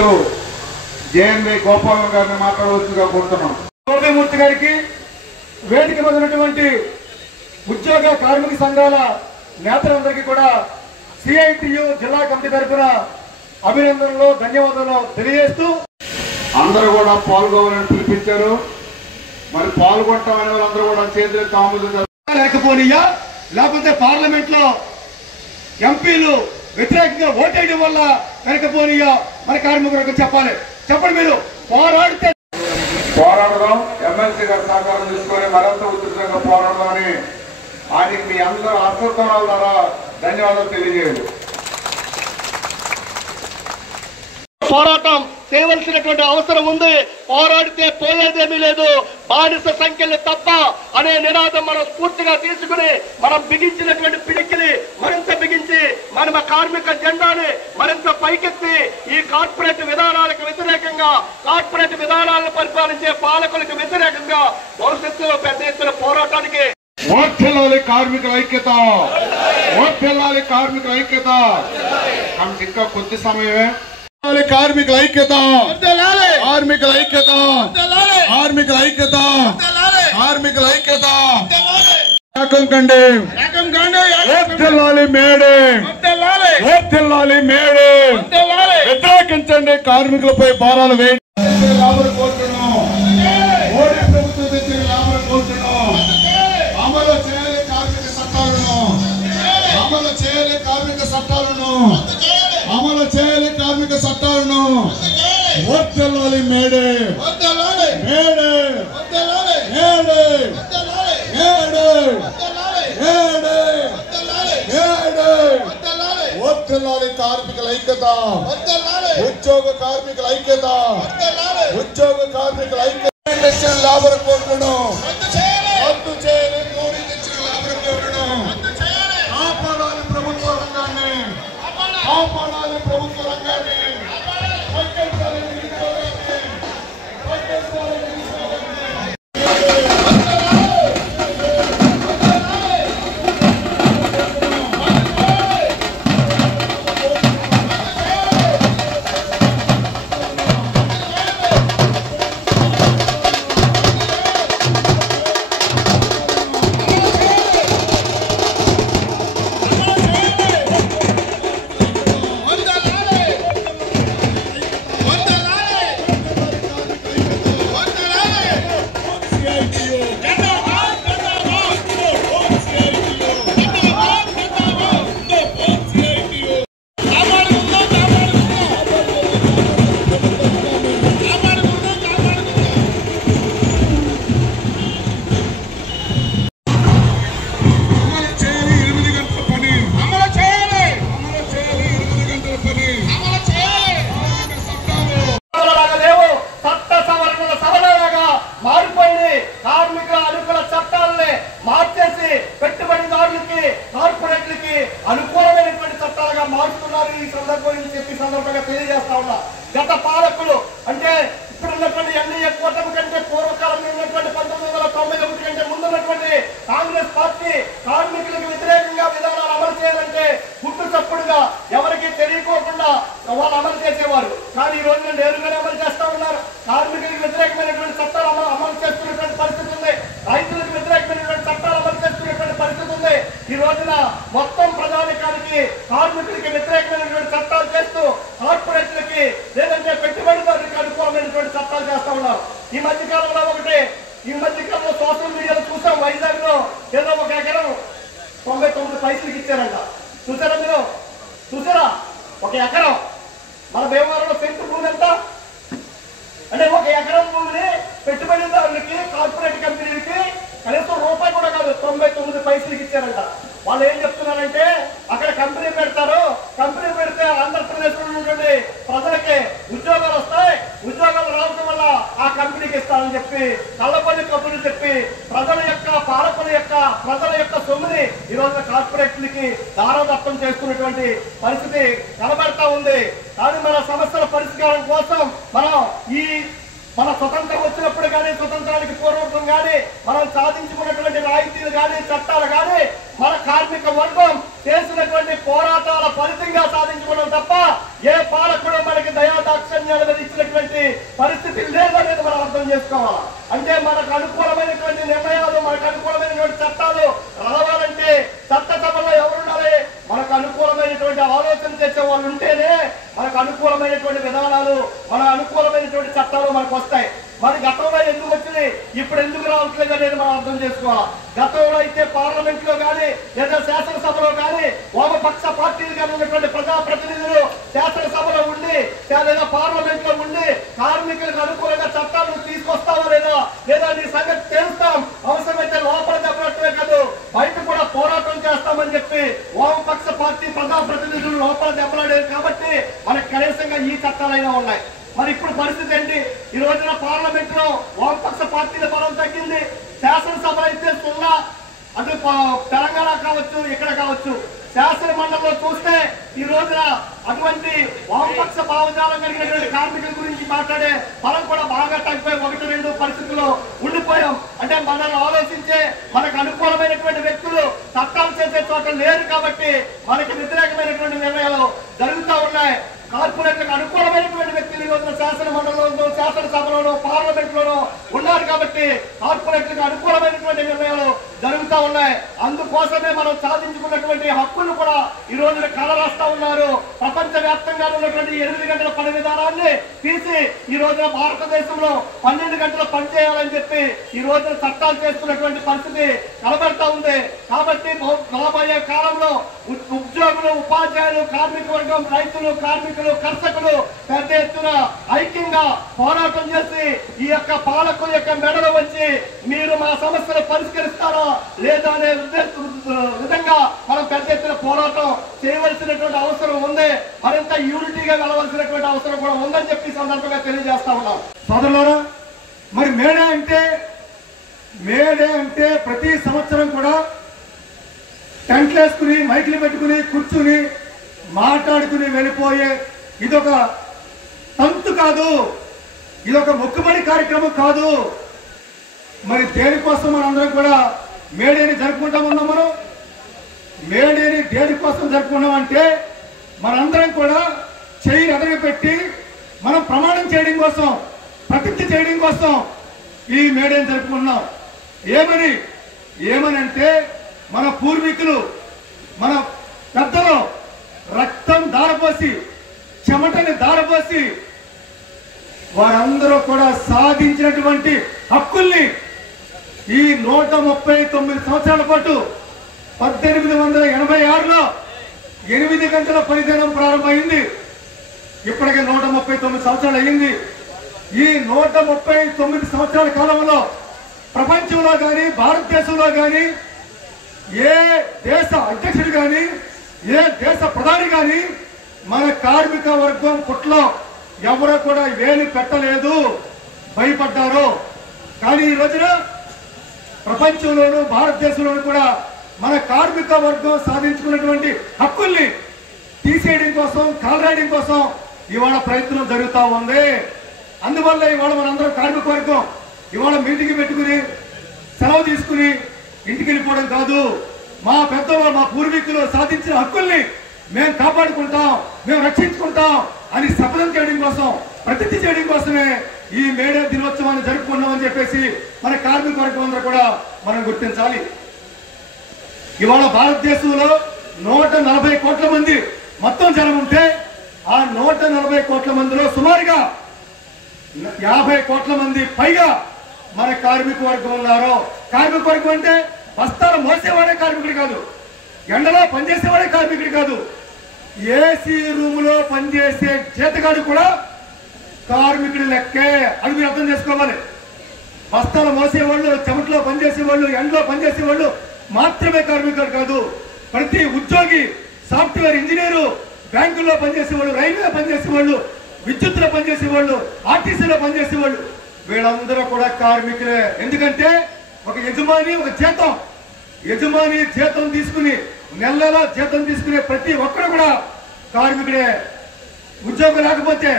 సభ్యులు జేఎన్వి గోపాల్ గారిని మాట్లాడవలసిందిగా కోరుతున్నాం. గోపీమూర్తి గారికి వేదిక మీద ఉన్నటువంటి ఉద్యోగ కార్మిక సంఘాల నేతలందరికీ కూడా సిఐటియు జిల్లా కమిటీ తరఫున అభినందనలు ధన్యవాదాలు తెలియజేస్తూ అందరూ కూడా పాల్గొవాలని పిలిపించారు. మరి పాల్గొంటామనే వాళ్ళందరూ కూడా చేతులు ఆమోదం లేకపోనియా లేకపోతే పార్లమెంట్ లో ఎంపీలు వ్యతిరేకంగా ఓటేయడం వల్ల వెనకపోనియా మన కార్మికులకు చెప్పాలి. చెప్పండి, మీరు పోరాడదాం, ఎమ్మెల్సీ గారి సహకారం తీసుకొని మరింత ఉధృతంగా పోరాడదామని ఆయనకి మీ అందరూ అర్థోత్తరాల ద్వారా ధన్యవాదాలు తెలియజేయండి. పోరాటం చేయవలసినటువంటి అవసరం ఉంది. పోరాడితే పోయేదేమీ లేదు, బానిస సంఖ్యలు తప్ప అనే నినాదం మనం స్ఫూర్తిగా తీసుకుని మనం బిగించినటువంటి పిడికిని మరింత బిగించి మన కార్మిక జెండాని మరింత పైకెత్తి ఈ కార్పొరేట్ విధానాలకు వ్యతిరేకంగా, కార్పొరేట్ విధానాలను పరిపాలించే పాలకులకు వ్యతిరేకంగా భవిష్యత్తులో పెద్ద ఎత్తున పోరాటానికి ఓర్చెల్లాలి కార్మికుల ఐక్యత, ఓర్చెల్లాలి కార్మికుల ఐక్యత. ఇంకా కొద్ది సమయమే. కార్మికుల ఐక్యత, కార్మికుల ఐక్యత, కార్మికుల ఐక్యత, కార్మికుల ఐక్యత. ఓర్చెల్లాలి మేడే, ఓర్చెల్లాలి మేడే. వ్యతిరేకించండి, కార్మికులపై భారాలు వేయండి. లాభాలు కోరుతున్నాం, మోడీ ప్రభుత్వం తెచ్చిన లాభాలు కోరుతున్నాం. అమలు చేయాలి కార్మిక చట్టాలను, అమలు చేయాలి కార్మిక చట్టాలను, అమలు చేయాలి కార్మిక చట్టాలను. ఓర్చెల్లాలి may day, may day, may day, may day, may day, may day. ఓర్చెల్లాలి కార్మికుల ఐక్యత, ఉద్యోగ కార్మికుల ఐక్యత, ఉద్యోగ కార్మికుల ఐక్యత. తెచ్చిన లాభాల కోట్లను రద్దు చేయాలి, మోడీ తెచ్చిన లాభాల కోట్లను కాపాడాలి. ప్రభుత్వ రంగాన్ని కాపాడాలి, ప్రభుత్వ రంగాన్ని తగ్గించాలి, నిరుద్యోగాన్ని తగ్గించాలి, నిరుద్యోగాన్ని. గత పాలకులు అంటే ఇప్పుడున్నటువంటి ఎన్డీఏ కూటమి కంటే పూర్వకాలంలో ఉన్నటువంటి 1991 కంటే ముందున్నటువంటి కాంగ్రెస్ పార్టీ కార్మికులకు వ్యతిరేకంగా విధానాలు అమలు చేయాలంటే గుట్టు చప్పుడుగా ఎవరికి తెలియకోకుండా వాళ్ళు అమలు చేసేవారు. కానీ ఈ రోజున నేరుగానే అమలు చేస్తా ఉన్నారు. కార్మికులకు వ్యతిరేకమైనటువంటి చట్టాలు అమలు చేస్తున్నటువంటి పరిస్థితి ఉంది. రైతులకు వ్యతిరేకమైనటువంటి చట్టాలు అమలు చేస్తున్నటువంటి పరిస్థితి ఉంది. ఈ రోజున మొత్తం ప్రజానికానికి కార్మికులకి వ్యతిరేకమైనటువంటి చట్టాలు చేస్తూ కార్పొరేట్లకి లేదంటే పెట్టుబడిదారులకు అనుకూలమైనటువంటి చట్టాలు చేస్తా ఉన్నారు. ఈ మధ్యకాలంలో సోషల్ మీడియాలో చూసాం, వైజాగ్ లో ఏదో ఒక ఎకరం 99 పైసలకి ఇచ్చారంట. చూసారా మీరు? చూసారా? ఒక ఎకరం మన భీమవరంలో సెంటు భూమి ఎంత అంటే ఒక ఎకరం భూమిని పెట్టుబడిదారులకి కార్పొరేట్ కంపెనీలకి కనీసం రూపాయి కూడా కాదు 99 పైసలకి ఇచ్చారంట. వాళ్ళు ఏం చెప్తున్నారంటే అక్కడ కంపెనీ పెడతారు, కంపెనీ పెడితే ఆంధ్రప్రదేశ్ లో ఉన్నటువంటి ప్రజలకి ఉద్యోగాలు వస్తాయి, ఉద్యోగాలు రావడం వల్ల ఆ కంపెనీకి ఇస్తారని చెప్పి కళ్ళపల్లి కబుర్లు చెప్పి ప్రజల యొక్క సొమ్ముని ఈ రోజున కార్పొరేట్లకి దారాదత్తం చేసుకున్నటువంటి పరిస్థితి కనబడతా ఉంది. కానీ మన సమస్యల పరిష్కారం కోసం మన స్వతంత్రం వచ్చినప్పుడు కానీ స్వతంత్రానికి పూర్వకం కానీ మనం సాధించుకున్నటువంటి రాయితీలు కానీ చట్టాలు కానీ మన కార్మిక వర్గం చేసినటువంటి పోరాటాల ఫలితంగా సాధించుకోవడం తప్ప ఏ పాలకుడు మనకి దయాదాక్షిణ్యాలు చేసేటువంటి పరిస్థితి లేదనేది మనం అర్థం చేసుకోవాలి. అంటే మనకు అనుకూలమైనటువంటి నిర్ణయాలు, మనకు అనుకూలమైనటువంటి చట్టాలు రావాలంటే చట్టసభలో ఎవరుండాలి? మనకు అనుకూలమైనటువంటి ఆలోచన చేసే వాళ్ళు ఉంటేనే మనకు అనుకూలమైనటువంటి విధానాలు, మన అనుకూలమైనటువంటి చట్టాలు మనకు వస్తాయి. మరి గతంలో ఎందుకు వచ్చింది, ఇప్పుడు ఎందుకు రావట్లేదు అనేది మనం అర్థం చేసుకోవాలి. గతంలో అయితే పార్లమెంట్ లో కానీ లేదా శాసనసభలో కానీ వామపక్ష పార్టీలు కానీ ఉన్నటువంటి ప్రజాప్రతినిధులు శాసనసభలో ఉండి లేదా పార్లమెంట్ లో ఉండి కార్మికులకు అనుకూలంగా చట్టాలు తీసుకొస్తావా లేదా నీ సంగతి తెలుస్తాం, అవసరమైతే లోపల దెబ్బలట్టమే కాదు బయట కూడా పోరాటం చేస్తామని చెప్పి వామపక్ష పార్టీ ప్రజాప్రతినిధులు లోపల దెబ్బలాడారు. కాబట్టి మనకు కనీసంగా ఈ చట్టాలైనా ఉన్నాయి. మరి ఇప్పుడు పరిస్థితి ఏంటి? ఈ రోజున పార్లమెంట్ లో వామపక్ష పార్టీల బలం తగ్గింది. శాసనసభ అయితే సున్నా, అటు తెలంగాణ కావచ్చు ఇక్కడ కావచ్చు. శాసన మండలిలో చూస్తే ఈ రోజున అటువంటి వామపక్ష భావజాలం కలిగినటువంటి కార్మికుల గురించి మాట్లాడే బలం కూడా బాగా తగ్గిపోయి 1-2 పరిస్థితుల్లో ఉండిపోయాం. అంటే మనల్ని ఆలోచించే మనకు అనుకూలమైనటువంటి వ్యక్తులు చట్టాలు చేసే చోట లేరు కాబట్టి మనకి వ్యతిరేకమైనటువంటి నిర్ణయాలు జరుగుతూ ఉన్నాయి. కార్పొరేట్లకు అనుకూలమైనటువంటి వ్యక్తులు ఈ రోజున శాసన మండలిలో, శాసనసభలోనూ, పార్లమెంట్ లోనూ ఉన్నారు కాబట్టి కార్పొరేట్లకు అనుకూలమైనటువంటి నిర్ణయాలు జరుగుతూ ఉన్నాయి. అందుకోసమే మనం సాధించుకున్నటువంటి హక్కులు కూడా ఈ రోజున కలరాస్తా ఉన్నారు. ప్రపంచ వ్యాప్తంగా ఉన్నటువంటి 8 గంటల పని విధానాన్ని తీసి ఈ రోజున భారతదేశంలో 12 గంటలు పనిచేయాలని చెప్పి ఈ రోజున చట్టాలు చేస్తున్నటువంటి పరిస్థితి కనబడతా ఉంది. కాబట్టి రాబోయే కాలంలో ఉద్యోగులు, ఉపాధ్యాయులు, కార్మిక వర్గం, రైతులు, కార్మికులు, కర్షకులు పెద్ద ఎత్తున ఐక్యంగా పోరాటం చేసి ఈ యొక్క పాలకుల యొక్క మెడలు వచ్చి మీరు మా సమస్యలు పరిష్కరిస్తారా లేదా అనే విధంగా మనం పెద్ద ఎత్తున పోరాటం చేయవలసినటువంటి అవసరం ఉంది. మరింత యూనిటీగా వెళ్ళవలసినటువంటి అవసరం కూడా ఉందని చెప్పి సందర్భంగా తెలియజేస్తా ఉన్నాం. సోదరులారా, మరి మేడే అంటే ప్రతి సంవత్సరం కూడా టెంట్లు వేసుకుని మైకులు పెట్టుకుని కూర్చుని మాట్లాడుకుని వెళ్ళిపోయే ఇదొక తంతు కాదు, ఇదొక మొక్కుబడి కార్యక్రమం కాదు. మరి దేనికోసం మనందరం కూడా మేడేని జరుపుకుంటా ఉన్నాం. మనం మేడేని దేనికోసం జరుపుకున్నాం అంటే మనందరం కూడా చేయి ఎదగ పెట్టి మనం ప్రమాణం చేయడం కోసం, ప్రతిజ్ఞ చేయడం కోసం ఈ మేడేని జరుపుకున్నాం. ఏమని అంటే మన పూర్వీకులు, మన పెద్దలు రక్తం దారపోసి, చెమటని దారపోసి వారందరూ కూడా సాధించినటువంటి హక్కుల్ని ఈ 139 సంవత్సరాల పాటు 1886లో 8 గంటల పనిదినం ప్రారంభమైంది. ఇప్పటికే 139 సంవత్సరాలు అయింది. ఈ 139 సంవత్సరాల కాలంలో ప్రపంచంలో కానీ భారతదేశంలో కానీ ఏ దేశ అధ్యక్షుడు కానీ ఏ దేశ ప్రధాని కానీ మన కార్మిక వర్గం పుట్లో ఎవరో కూడా వేలు పెట్టలేదు, భయపడ్డారు. కానీ ఈ రోజున ప్రపంచంలోనూ భారతదేశంలోనూ కూడా మన కార్మిక వర్గం సాధించుకున్నటువంటి హక్కుల్ని తీసేయడం కోసం, కాలరాయడం కోసం ఇవాళ ప్రయత్నం జరుగుతూ ఉంది. అందువల్ల ఇవాళ మనందరం కార్మిక వర్గం ఇవాళ మీటింగ్ పెట్టుకుని సెలవు తీసుకుని ఇంటికి వెళ్ళిపోవడం కాదు. మా పెద్దవాళ్ళు, మా పూర్వీకులు సాధించిన హక్కుల్ని మేము కాపాడుకుంటాం, మేము రక్షించుకుంటాం అని శపథం చేయడం కోసం, ప్రతిజ్ఞ చేయడం కోసమే ఈ మేడే దినోత్సవాన్ని జరుపుకున్నామని చెప్పేసి మన కార్మిక వర్గం అందరూ కూడా మనం గుర్తించాలి. ఇవాళ భారతదేశంలో 140 కోట్ల మంది మొత్తం జనం ఉంటే ఆ 140 కోట్ల మందిలో సుమారుగా 50 కోట్ల మంది పైగా మన కార్మిక వర్గం ఉన్నారు. కార్మిక వర్గం అంటే బస్తాలు మోసేవాడే కార్మికుడు కాదు, ఎండలో పనిచేసేవాడే కార్మికుడు కాదు, ఏసీ రూములో పనిచేసే చేతగాడు కూడా కార్మికుడి లెక్కే. అది మీరు అర్థం చేసుకోవాలి. బస్తాలు మోసేవాళ్ళు, చెమటలో పనిచేసేవాళ్ళు, ఎండలో పనిచేసేవాళ్ళు మాత్రమే కార్మికులు కాదు. ప్రతి ఉద్యోగి, సాఫ్ట్వేర్ ఇంజనీరు, బ్యాంకుల్లో పనిచేసేవాళ్ళు, రైల్వే పనిచేసేవాళ్ళు, విద్యుత్తులో పనిచేసేవాళ్ళు, ఆర్టీసీలో పనిచేసేవాళ్ళు వీళ్ళందరూ కూడా కార్మికులే. ఎందుకంటే ఒక యజమాని ఒక యజమాని జీతం తీసుకుని నెలలో జీతం తీసుకునే ప్రతి ఒక్కరు కూడా కార్మికుడే. ఉద్యోగం లేకపోతే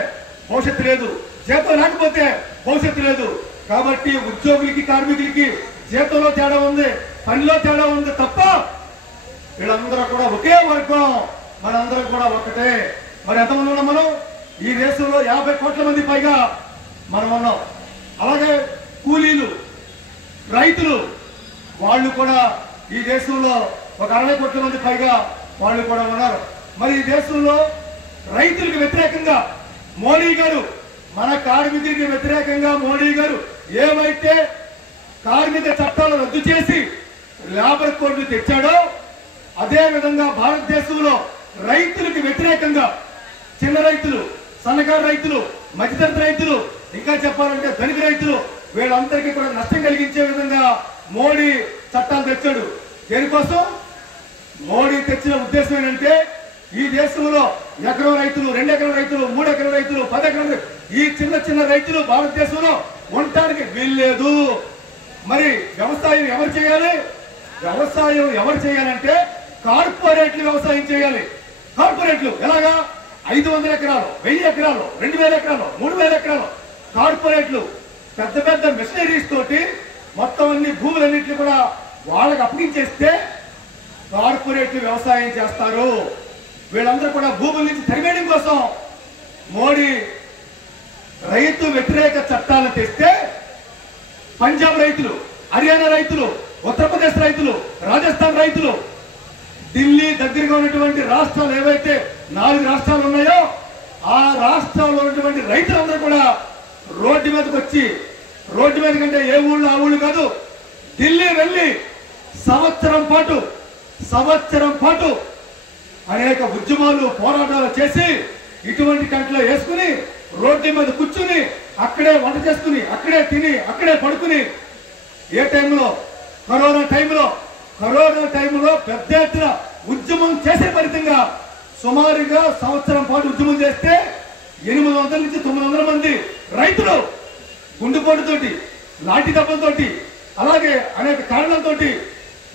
భవిష్యత్తు లేదు, జీతం లేకపోతే భవిష్యత్తు లేదు. కాబట్టి ఉద్యోగులకి, కార్మికులకి జీతంలో తేడా ఉంది, పనిలో తేడా ఉంది తప్ప వీళ్ళందరూ కూడా ఒకే వర్గం, మనందరం కూడా ఒకటే. మరి ఎంతమంది ఉన్నాం మనం? ఈ దేశంలో 50 కోట్ల మంది పైగా మనం ఉన్నాం. అలాగే కూలీలు, రైతులు వాళ్ళు కూడా ఈ దేశంలో ఒక 60 కోట్ల మంది పైగా వాళ్ళు కూడా ఉన్నారు. మరి ఈ దేశంలో రైతులకు వ్యతిరేకంగా మోడీ గారు, మన కార్మికుడికి వ్యతిరేకంగా మోడీ గారు ఏవైతే కార్మిక చట్టాలు రద్దు చేసి లేబర్ కోడ్లు తెచ్చాడో అదే విధంగా భారతదేశంలో రైతులకు వ్యతిరేకంగా చిన్న రైతులు, సన్నకారు రైతులు, మధ్యతరగతి రైతులు, ఇంకా చెప్పాలంటే ధనిక రైతులు వీళ్ళందరికీ కూడా నష్టం కలిగించే విధంగా మోడీ చట్టాలు తెచ్చాడు. దేనికోసం? మోడీ తెచ్చిన ఉద్దేశం ఏంటంటే ఈ దేశంలో ఎకరం రైతులు, 2 ఎకరం రైతులు, 3 ఎకరం రైతులు, 10 ఎకరం ఈ చిన్న చిన్న రైతులు భారతదేశంలో ఉండటానికి వీల్లేదు. మరి వ్యవసాయం ఎవరు చేయాలి? వ్యవసాయం ఎవరు చేయాలంటే కార్పొరేట్లు వ్యవసాయం చేయాలి. కార్పొరేట్లు ఎలాగా? 500 ఎకరాలు, 1000 ఎకరాలు, 2000 ఎకరాలు, 3000 ఎకరాలు కార్పొరేట్లు పెద్ద పెద్ద మిషనరీస్ తోటి మొత్తం అన్ని భూములన్నింటినీ కూడా వాళ్ళకి అప్పగించేస్తే కార్పొరేట్లు వ్యవసాయం చేస్తారు. వీళ్ళందరూ కూడా భూముల నుంచి తరిమేయడం కోసం మోడీ రైతు వ్యతిరేక చట్టాలను తెస్తే పంజాబ్ రైతులు, హర్యానా రైతులు, ఉత్తరప్రదేశ్ రైతులు, రాజస్థాన్ రైతులు, ఢిల్లీ దగ్గరగా ఉన్నటువంటి రాష్ట్రాలు ఏవైతే 4 రాష్ట్రాలు ఉన్నాయో ఆ రాష్ట్రాల్లో ఉన్నటువంటి రైతులందరూ కూడా రోడ్డు మీదకి వచ్చి, రోడ్డు మీద కంటే ఏ ఊళ్ళో ఆ ఊళ్ళు కాదు, ఢిల్లీ వెళ్ళి సంవత్సరం పాటు అనేక ఉద్యమాలు, పోరాటాలు చేసి ఇటువంటి కంట్లో వేసుకుని రోడ్డు మీద కూర్చుని అక్కడే వంట చేసుకుని, అక్కడే తిని, అక్కడే పడుకుని ఏ టైంలో? కరోనా టైంలో పెద్ద ఎత్తున ఉద్యమం చేసే ఫలితంగా సుమారుగా సంవత్సరం పాటు ఉద్యమం చేస్తే 800 నుంచి 900 మంది రైతులు గుండెపోటుతోటి, లాఠీ దెబ్బలతోటి, అలాగే అనేక కారణాలతోటి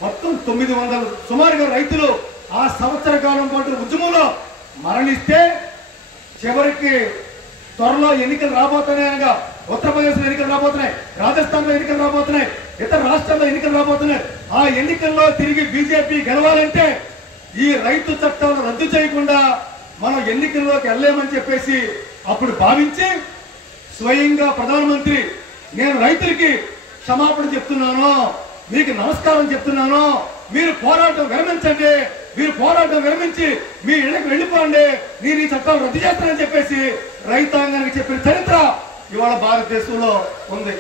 మొత్తం 900 సుమారుగా రైతులు ఆ సంవత్సర కాలం పాటు ఉద్యమంలో మరణిస్తే చివరికి త్వరలో ఎన్నికలు రాబోతున్నాయనగా ఉత్తరప్రదేశ్ లో ఎన్నికలు రాబోతున్నాయి, రాజస్థాన్ లో ఎన్నికలు రాబోతున్నాయి, ఇతర రాష్ట్రాల్లో ఎన్నికలు రాబోతున్నాయి. ఆ ఎన్నికల్లో తిరిగి బీజేపీ గెలవాలంటే ఈ రైతు చట్టాలను రద్దు చేయకుండా మనం ఎన్నికల్లోకి వెళ్ళలేమని చెప్పేసి అప్పుడు భావించి స్వయంగా ప్రధానమంత్రి నేను రైతులకి క్షమాపణ చెప్తున్నాను, మీకు నమస్కారం చెప్తున్నాను, మీరు పోరాటం విరమించండి, మీరు పోరాటం విరమించి మీ ఇళ్ళకి వెళ్ళిపోండి, నేను ఈ చట్టాలు రద్దు చేస్తానని చెప్పేసి రైతాంగానికి చెప్పిన చరిత్ర ఇవాళ భారతదేశంలో ఉంది.